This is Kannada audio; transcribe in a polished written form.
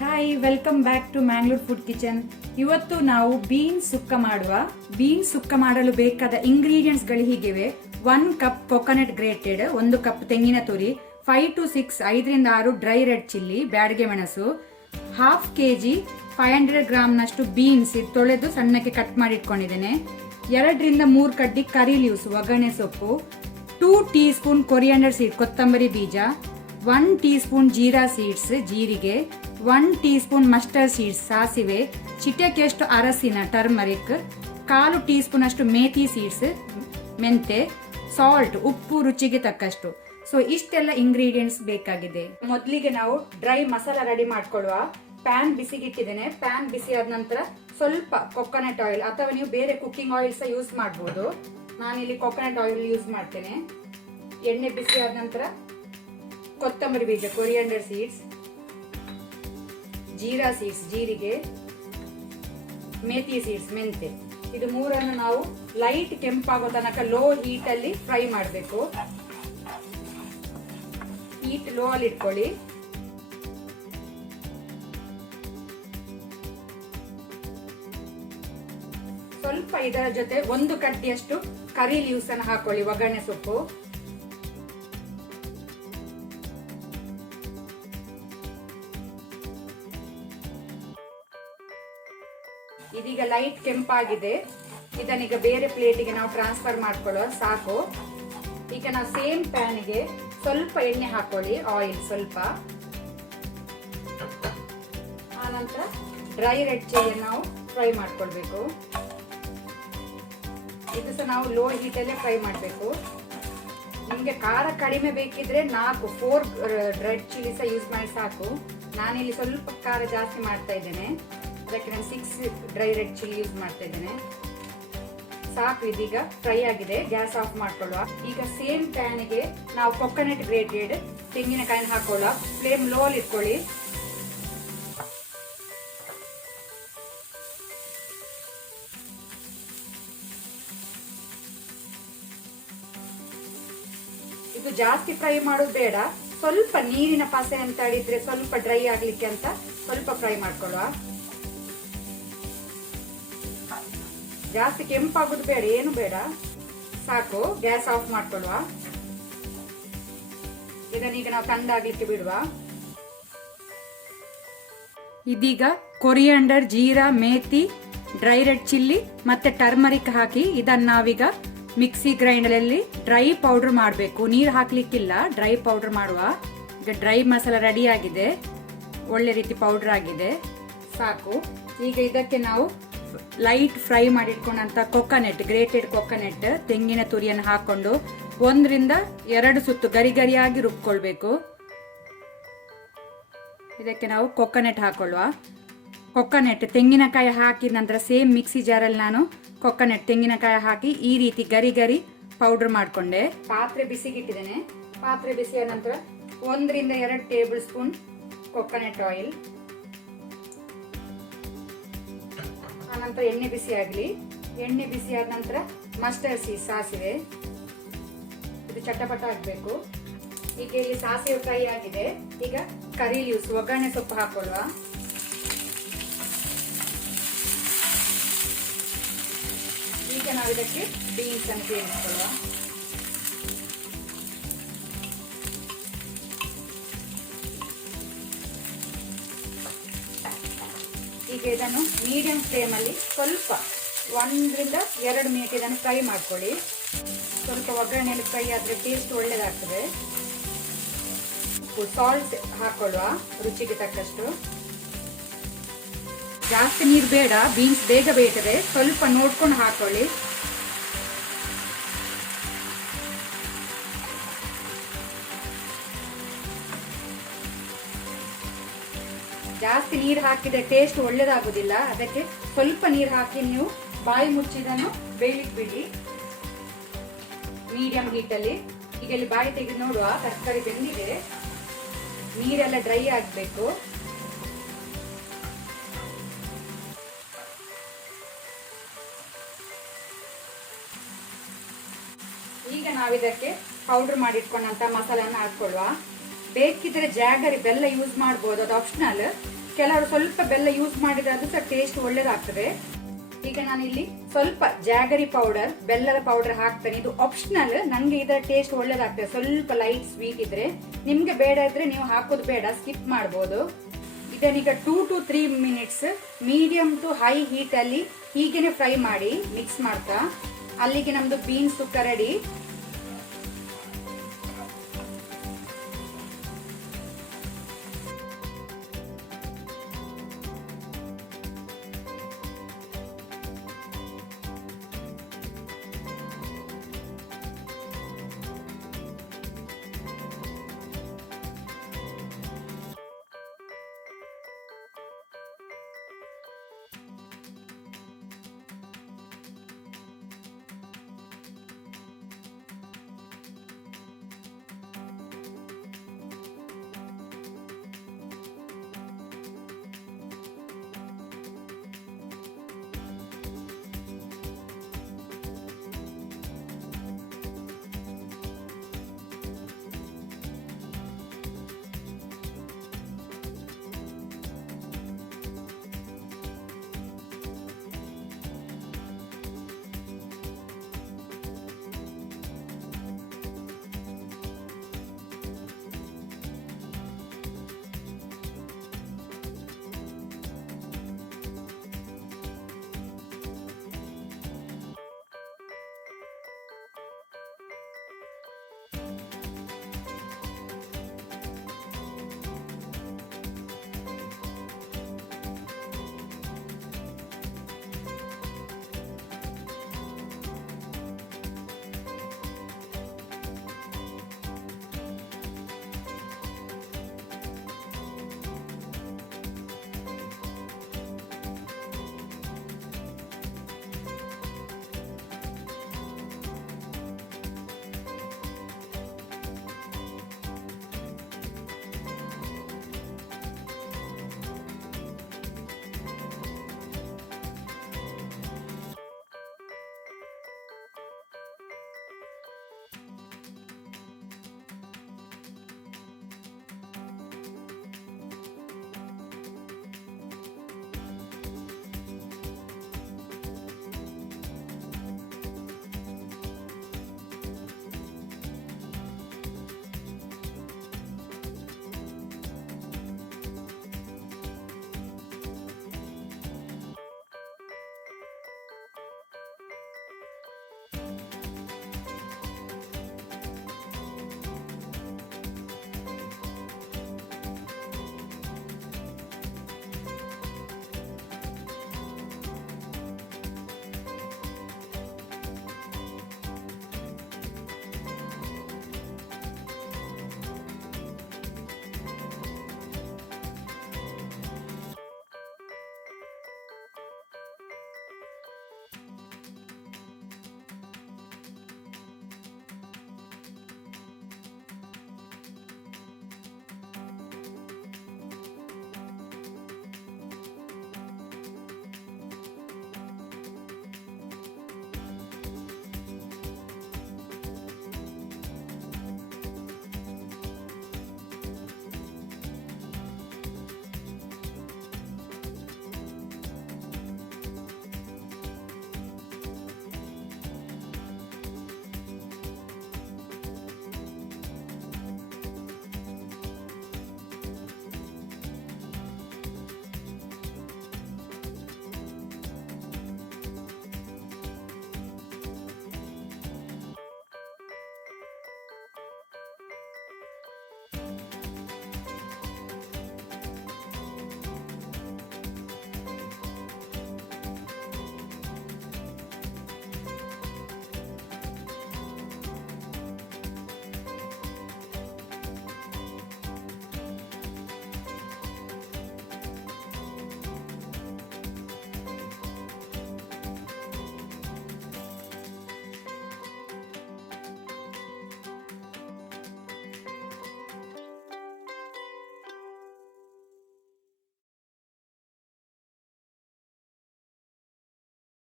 Hi, welcome back to Mangalore food kitchen. ಇವತ್ತು ನಾವು ಬೀನ್ಸ್ ಸುಕ್ಕ ಮಾಡುವ. ಬೀನ್ಸ್ ಸುಕ್ಕ ಮಾಡಲು ಬೇಕಾದ ಇಂಗ್ರೀಡಿಯೆಂಟ್ಸ್ ಗಳು ಹೀಗಿವೆ. 1 ಕಪ್ ಕೊಕೊನಟ್ ಗ್ರೇಟೆಡ್, 1 ಕಪ್ ತೆಂಗಿನ ತುರಿ, 5 to 6 5ರಿಂದ 6 ಡ್ರೈ ರೆಡ್ ಚಿಲ್ಲಿ ಬ್ಯಾಡಗೆ ಮೆಣಸು, ಹಾಫ್ kg 500 ಗ್ರಾಮ್ ನಷ್ಟು ಬೀನ್ಸ್ ತೊಳೆದು ಸಣ್ಣಕ್ಕೆ ಕಟ್ ಮಾಡಿ ಇಟ್ಕೊಂಡಿದ್ದೇನೆ. 2ರಿಂದ 3 ಕಡ್ಡಿ ಕರಿ ಲೀವ್ಸ್ ಒಗ್ಗರಣೆ ಸೊಪ್ಪು, 2 ಟೀ ಸ್ಪೂನ್ ಕೊರಿಯಾಂಡರ್ ಸೀಡ್ ಕೊತ್ತಂಬರಿ ಬೀಜ, 1 ಟೀ ಸ್ಪೂನ್ ಜೀರಾ ಸೀಡ್ಸ್ ಜೀರಿಗೆ, 1 ಟೀ ಸ್ಪೂನ್ ಮಸ್ಟರ್ಡ್ ಸೀಡ್ಸ್ ಸಾಸಿವೆ, ಚಿಟಿಕೆಯಷ್ಟು ಅರಸಿನ ಟರ್ಮರಿಕ್, 1/4 ಟೀ ಸ್ಪೂನ್ ಅಷ್ಟು ಮೇಥಿ ಸೀಡ್ಸ್ ಮೆಂತೆ, ಸಾಲ್ಟ್ ಉಪ್ಪು ರುಚಿಗೆ ತಕ್ಕಷ್ಟು. ಸೊ ಇಷ್ಟೆಲ್ಲ ಇಂಗ್ರೀಡಿಯೆಂಟ್ಸ್ ಬೇಕಾಗಿದೆ. ಮೊದಲಿಗೆ ನಾವು ಡ್ರೈ ಮಸಾಲ ರೆಡಿ ಮಾಡ್ಕೊಳ್ಳುವ. ಪ್ಯಾನ್ ಬಿಸಿಗಿಟ್ಟಿದ್ದೇನೆ. ಪ್ಯಾನ್ ಬಿಸಿ ಆದ ನಂತರ ಸ್ವಲ್ಪ ಕೊಕೊನಟ್ ಆಯಿಲ್ ಅಥವಾ ನೀವು ಬೇರೆ ಕುಕಿಂಗ್ ಆಯಿಲ್ ಸಹ ಯೂಸ್ ಮಾಡಬಹುದು. ನಾನಿಲ್ಲಿ ಕೊಕೊನಟ್ ಆಯಿಲ್ ಯೂಸ್ ಮಾಡ್ತೇನೆ. ಎಣ್ಣೆ ಬಿಸಿ ಆದ ನಂತರ ಕೊತ್ತಂಬರಿ ಬೀಜ ಕೊರಿಯಾಂಡರ್ ಸೀಡ್ಸ್, ಜೀರಾ ಸೀಡ್ಸ್ ಜೀರಿಗೆ, ಮೇಥಿ ಸೀಡ್ಸ್ ಮೆಂತೆ, ಇದು ಮೂರನ್ನು ನಾವು ಲೈಟ್ ಕೆಂಪಾಗೋ ತನಕ ಲೋ ಹೀಟ್ ಅಲ್ಲಿ ಫ್ರೈ ಮಾಡಬೇಕು. ಹೀಟ್ ಲೋ ಅಲ್ಲಿ ಇಟ್ಕೊಳ್ಳಿ. ಸ್ವಲ್ಪ ಇದರ ಜೊತೆ 1 ಕಡ್ಡಿಯಷ್ಟು ಕರಿ ಲೀವ್ಸ್ ಅನ್ನು ಹಾಕೊಳ್ಳಿ, ಒಗ್ಗರಣೆ ಸೊಪ್ಪು. ಇದೀಗ ಲೈಟ್ ಕೆಂಪಾಗಿದೆ. ಇದನ್ನೀಗ ಬೇರೆ ಪ್ಲೇಟಿಗೆ ನಾವು ಟ್ರಾನ್ಸ್ಫರ್ ಮಾಡ್ಕೊಳ್ಳುವ. ಸಾಕು. ಈಗ ನಾವು ಸೇಮ್ ಪ್ಯಾನ್ಗೆ ಸ್ವಲ್ಪ ಎಣ್ಣೆ ಹಾಕೊಳ್ಳಿ, ಆಯಿಲ್ ಸ್ವಲ್ಪ. ಆನಂತರ ಡ್ರೈ ರೆಡ್ ಚಿಲ್ಲಿ ನಾವು ಫ್ರೈ ಮಾಡ್ಕೊಳ್ಬೇಕು. ಇದು ಸಹ ನಾವು ಲೋ ಹೀಟ್ ಅಲ್ಲೇ ಫ್ರೈ ಮಾಡಬೇಕು. ನಿಮ್ಗೆ ಖಾರ ಕಡಿಮೆ ಬೇಕಿದ್ರೆ 4 ರೆಡ್ ಚಿಲ್ಲಿ ಸಹ ಯೂಸ್ ಮಾಡಿ ಸಾಕು. ನಾನಿಲ್ಲಿ ಸ್ವಲ್ಪ ಖಾರ ಜಾಸ್ತಿ ಮಾಡ್ತಾ ಇದ್ದೇನೆ, ಅದಕ್ಕೆ ನಾನು 6 ಡ್ರೈ ರೆಡ್ ಚಿಲ್ಲಿ ಯೂಸ್ ಮಾಡ್ತಾ ಇದ್ದೇನೆ. ಸಾಕು. ಇದೀಗ ಫ್ರೈ ಆಗಿದೆ. ಗ್ಯಾಸ್ ಆಫ್ ಮಾಡ್ಕೊಳ್ಳುವ. ಈಗ ಸೇಮ್ ಪ್ಯಾನ್ಗೆ ನಾವು ಕೊಕೊನಟ್ ಗ್ರೇಟೆಡ್ ತೆಂಗಿನಕಾಯಿನ ಹಾಕೊಳ್ಳುವ. ಫ್ಲೇಮ್ ಲೋ ಅಲ್ಲಿ ಇಟ್ಕೊಳ್ಳಿ. ಇದು ಜಾಸ್ತಿ ಫ್ರೈ ಮಾಡೋದು ಬೇಡ. ಸ್ವಲ್ಪ ನೀರಿನ ಪಸೆ ಅಂತ ಹೇಳಿದ್ರೆ ಸ್ವಲ್ಪ ಡ್ರೈ ಆಗ್ಲಿಕ್ಕೆ ಅಂತ ಸ್ವಲ್ಪ ಫ್ರೈ ಮಾಡ್ಕೊಳ್ಳುವ. ಜಾಸ್ತಿ ಕೆಂಪಾಗೋದು ಬೇಡ, ಏನು ಬೇಡ. ಸಾಕು. Gas off ಮಾಡ್ಕೊಳ್ಳುವ. ಇದನ್ನೀಗ ನಾವು ತಂಡಾಗ್ಲಿಕ್ಕೆ ಬಿಡುವ. ಇದೀಗ coriander, jeera, methi, dry red chilli ಮತ್ತೆ ಟರ್ಮರಿಕ್ ಹಾಕಿ ಇದನ್ನ ನಾವೀಗ ಮಿಕ್ಸಿ ಗ್ರೈಂಡರ್ ಅಲ್ಲಿ ಡ್ರೈ ಪೌಡರ್ ಮಾಡಬೇಕು. ನೀರು ಹಾಕ್ಲಿಕ್ಕಿಲ್ಲ, ಡ್ರೈ ಪೌಡರ್ ಮಾಡುವ. ಈಗ ಡ್ರೈ ಮಸಾಲ ರೆಡಿ ಆಗಿದೆ, ಒಳ್ಳೆ ರೀತಿ ಪೌಡರ್ ಆಗಿದೆ. ಸಾಕು. ಈಗ ಇದಕ್ಕೆ ನಾವು ಲೈಟ್ ಫ್ರೈ ಮಾಡಿಟ್ಕೊಂಡಂತ ಕೊಕೊನಟ್, ಗ್ರೇಟೆಡ್ ಕೊಕೊನಟ್ ತೆಂಗಿನ ತುರಿಯನ್ನು ಹಾಕೊಂಡು 1ರಿಂದ 2 ಸುತ್ತು ಗರಿ ಗರಿಯಾಗಿ ರುಬ್ಕೊಳ್ಬೇಕು. ಇದಕ್ಕೆ ನಾವು ಕೊಕೊನಟ್ ಹಾಕೊಳ್ಳುವ. ಕೊಕೊನಟ್ ತೆಂಗಿನಕಾಯಿ ಹಾಕಿದ ನಂತರ ಸೇಮ್ ಮಿಕ್ಸಿ ಜಾರಲ್ಲಿ ನಾನು ಕೊಕೊನಟ್ ತೆಂಗಿನಕಾಯಿ ಹಾಕಿ ಈ ರೀತಿ ಗರಿ ಗರಿ ಪೌಡರ್ ಮಾಡ್ಕೊಂಡೆ. ಪಾತ್ರೆ ಬಿಸಿಗಿಟ್ಟಿದ್ದೇನೆ. ಪಾತ್ರೆ ಬಿಸಿಯಾದ ನಂತರ 1ರಿಂದ 2 ಟೇಬಲ್ ಸ್ಪೂನ್ ಕೊಕೊನಟ್ ಆಯಿಲ್. ಆನಂತರ ಎಣ್ಣೆ ಬಿಸಿ ಆಗಲಿ. ಎಣ್ಣೆ ಬಿಸಿ ಆದ ನಂತರ ಮಸ್ಟರ್ಡ್ ಸೀಡ್ಸ್ ಸಾಸಿವೆ, ಇದು ಚಟಪಟ ಆಗಬೇಕು. ಈಗ ಇಲ್ಲಿ ಸಾಸಿವೆ ಫ್ರೈ ಆಗಿದೆ. ಈಗ ಕರಿ ಲೀವ್ಸ್ ಒಗ್ಗರಣೆ ಸೊಪ್ಪು ಹಾಕೊಳ್ಳುವ. ಈಗ ನಾವು ಇದಕ್ಕೆ ಬೀನ್ಸ್ ಅನ್ನು ಸೇರಿಸಿಕೊಳ್ಳುವ. ಈಗ ಇದನ್ನು ಮೀಡಿಯಂ ಫ್ಲೇಮ್ ಅಲ್ಲಿ ಸ್ವಲ್ಪ 1ರಿಂದ 2 ಮಿನಿಟ್ ಇದನ್ನು ಫ್ರೈ ಮಾಡ್ಕೊಳ್ಳಿ. ಸ್ವಲ್ಪ ಒಗ್ಗರಣೆಯಲ್ಲಿ ಫ್ರೈ ಆದ್ರೆ ಟೇಸ್ಟ್ ಒಳ್ಳೇದಾಗ್ತದೆ. ಸಾಲ್ಟ್ ಹಾಕೊಳ್ಳುವ ರುಚಿಗೆ ತಕ್ಕಷ್ಟು. ಜಾಸ್ತಿ ನೀರು ಬೇಡ, ಬೀನ್ಸ್ ಬೇಗ ಬೇಯ್ತದೆ. ಸ್ವಲ್ಪ ನೋಡ್ಕೊಂಡು ಹಾಕೊಳ್ಳಿ. ಜಾಸ್ತಿ ನೀರು ಹಾಕಿದ್ರೆ ಟೇಸ್ಟ್ ಒಳ್ಳೇದಾಗುದಿಲ್ಲ. ಅದಕ್ಕೆ ಸ್ವಲ್ಪ ನೀರು ಹಾಕಿ ನೀವು ಬಾಯಿ ಮುಚ್ಚಿದನ್ನು ಬೇಯಲಿಕ್ಕೆ ಬಿಡಿ ಮೀಡಿಯಂ ಹೀಟ್ ಅಲ್ಲಿ. ಈಗ ಇಲ್ಲಿ ಬಾಯಿ ತೆಗೆದು ನೋಡುವ, ತರಕಾರಿ ಬೆಂದಿದೆ. ನೀರೆಲ್ಲ ಡ್ರೈ ಆಗಬೇಕು. ಈಗ ನಾವಿದಕ್ಕೆ ಪೌಡರ್ ಮಾಡಿಟ್ಕೊಂಡಂತ ಮಸಾಲೆಯನ್ನು ಹಾಕೊಳ್ಳುವ. ಬೇಕಿದ್ರೆ ಜಾಗರಿ ಬೆಲ್ಲ ಯೂಸ್ ಮಾಡಬಹುದು, ಅದು ಆಪ್ಷನಲ್. ಕೆಲವರು ಸ್ವಲ್ಪ ಬೆಲ್ಲ ಯೂಸ್ ಮಾಡಿದ್ರೆ ಅದು ಸಹ ಟೇಸ್ಟ್ ಒಳ್ಳೇದಾಗ್ತದೆ. ಈಗ ನಾನು ಇಲ್ಲಿ ಸ್ವಲ್ಪ ಜಾಗರಿ ಪೌಡರ್, ಬೆಲ್ಲದ ಪೌಡರ್ ಹಾಕ್ತೇನೆ. ಇದು ಆಪ್ಷನಲ್, ನಂಗೆ ಇದರ ಟೇಸ್ಟ್ ಒಳ್ಳೇದಾಗ್ತದೆ. ಸ್ವಲ್ಪ ಲೈಟ್ ಸ್ವೀಟ್ ಇದ್ರೆ, ನಿಮ್ಗೆ ಬೇಡ ಇದ್ರೆ ನೀವು ಹಾಕೋದು ಬೇಡ, ಸ್ಕಿಪ್ ಮಾಡಬಹುದು. ಇದನ್ನೀಗ 2 to 3 minutes medium to high heat ಅಲ್ಲಿ ಹೀಗೇನೆ ಫ್ರೈ ಮಾಡಿ ಮಿಕ್ಸ್ ಮಾಡ್ತಾ. ಅಲ್ಲಿಗೆ ನಮ್ದು ಬೀನ್ಸ್ ಸುಕ್ಕ ರೆಡಿ.